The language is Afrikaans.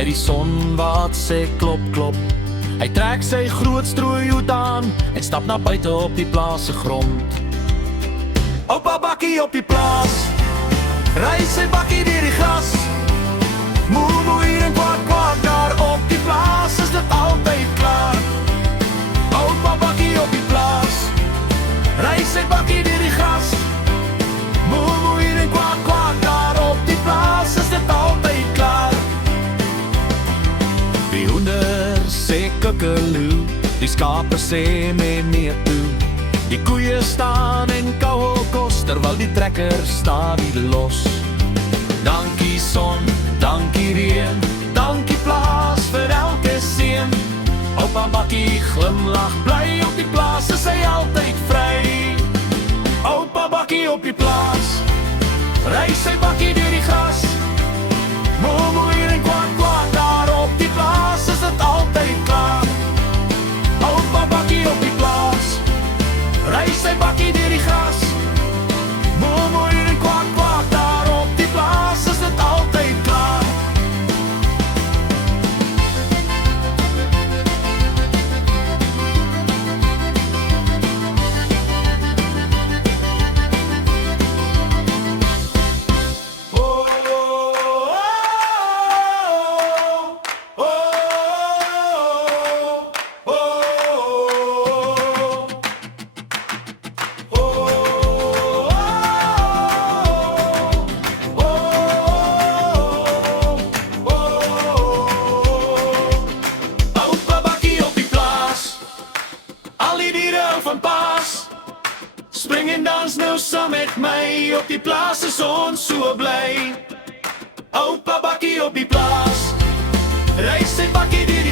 Met die son wat sê klop klop. Hy trek sy groot strooihoed aan en stap na buite op die plaas se grond. Oupa Bakkie op die plaas, ry sy bakkie deur die gras. Moe hier en kwak daar op die plaas, is dit altyd klaar. Oupa Bakkie op die plaas, ry sy bakkie deur die gras. Moe hier en kwak daar op die plaas, is dit altyd klaar. Die hoender sê kukkeloe, die skape sê nee toe. Die koeie staan en kou hul kos, terwyl die trekker staan nie los. Dankie son, dankie reën, dankie plaas vir elke seën. Oupa Bakkie glimlag bly, op die plaas is hy altyd vry. Oupa Bakkie op die plaas, ry sy bakkie deur die gras. Moe hier en kwak daar op die plaas, is dit altyd klaar. Oupa Bakkie op die plaas, ry sy bakkie deur die gras. Moe hier en kwak daar op die plaas, is dit altyd klaar. Spring en dans nou saam met my, op die plaas is ons so bly. Oupa Bakkie op die plaas, ry sy bakkie deur die